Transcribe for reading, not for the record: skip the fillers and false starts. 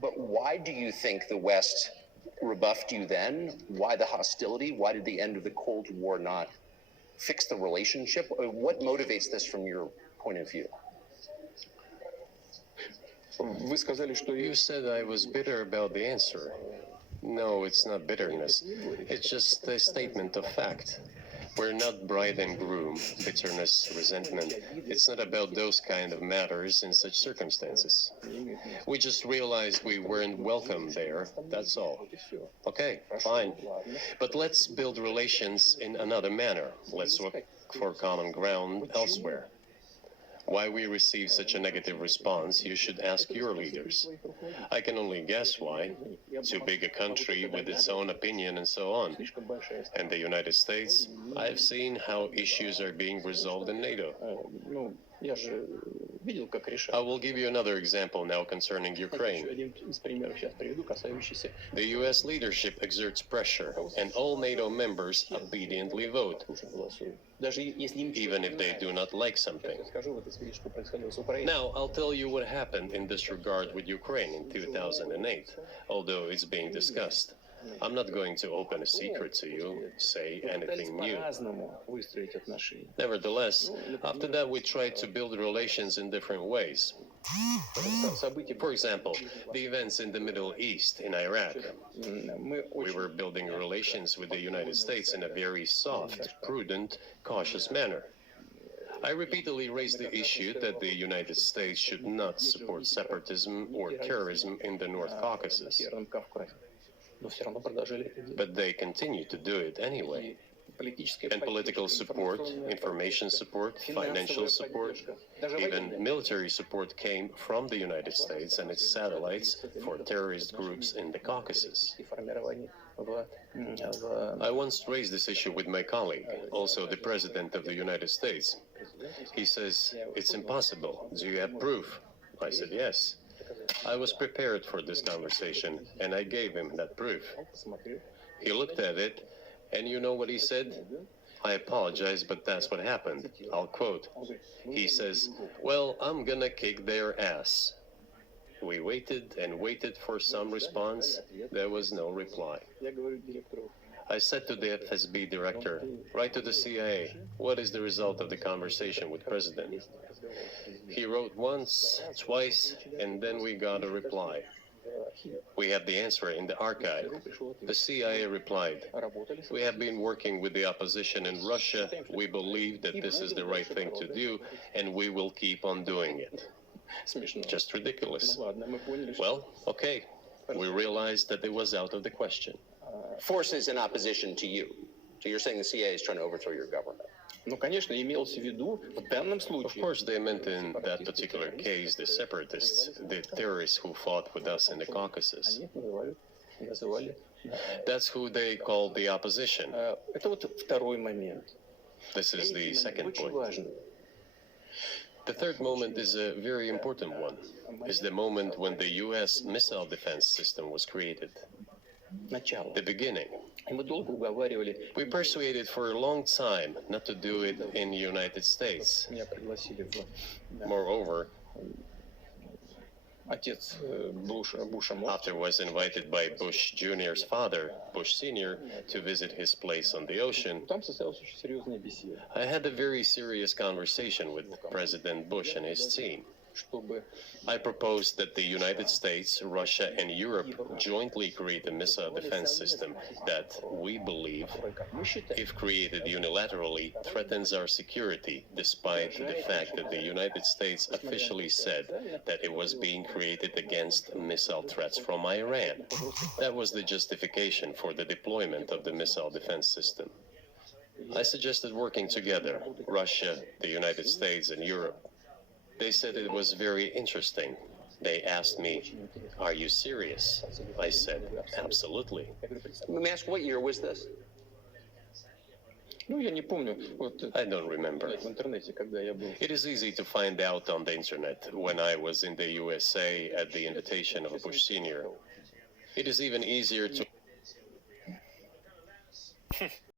But why do you think the West rebuffed you then? Why the hostility? Why did the end of the Cold War not fix the relationship? What motivates this from your point of view? You said I was bitter about the answer. No, it's not bitterness. It's just a statement of fact. We're not bride and groom, bitterness, resentment. It's not about those kind of matters in such circumstances. We just realized we weren't welcome there, that's all. Okay, fine. But let's build relations in another manner. Let's look for common ground elsewhere. Why we receive such a negative response, you should ask your leaders. I can only guess why. Too big a country with its own opinion and so on. And the United States, I've seen how issues are being resolved in NATO. I will give you another example now concerning Ukraine. The U.S. leadership exerts pressure, and all NATO members obediently vote, even if they do not like something. Now, I'll tell you what happened in this regard with Ukraine in 2008, although it's being discussed. I'm not going to open a secret to you, say anything new. Nevertheless, after that we tried to build relations in different ways. For example, the events in the Middle East, in Iraq. We were building relations with the United States in a very soft, prudent, cautious manner. I repeatedly raised the issue that the United States should not support separatism or terrorism in the North Caucasus. But they continue to do it anyway. And political support, information support, financial support, even military support came from the United States and its satellites for terrorist groups in the Caucasus. I once raised this issue with my colleague, also the President of the United States. He says, "It's impossible. Do you have proof?" I said, "Yes." I was prepared for this conversation, and I gave him that proof. He looked at it, and you know what he said? "I apologize, but that's what happened." I'll quote. He says, "Well, I'm gonna kick their ass." We waited and waited for some response. There was no reply. I said to the FSB director, "Write to the CIA, what is the result of the conversation with President?" He wrote once, twice, and then we got a reply. We have the answer in the archive. The CIA replied, "We have been working with the opposition in Russia. We believe that this is the right thing to do, and we will keep on doing it." Just ridiculous. Well, okay. We realized that it was out of the question. Forces in opposition to you. So you're saying the CIA is trying to overthrow your government? Of course, they meant in that particular case the separatists, the terrorists who fought with us in the Caucasus. That's who they called the opposition. This is the second point. The third moment is a very important one. It's the moment when the U.S. missile defense system was created. The beginning. We persuaded for a long time not to do it in the United States. Moreover, after was invited by Bush Jr.'s father, Bush Sr., to visit his place on the ocean, I had a very serious conversation with President Bush and his team. I proposed that the United States, Russia, and Europe jointly create a missile defense system that we believe, if created unilaterally, threatens our security, despite the fact that the United States officially said that it was being created against missile threats from Iran. That was the justification for the deployment of the missile defense system. I suggested working together, Russia, the United States, and Europe. They said it was very interesting. They asked me, "Are you serious?" I said, "Absolutely." Let me ask, what year was this? I don't remember. It is easy to find out on the internet when I was in the USA at the invitation of Bush Sr. It is even easier to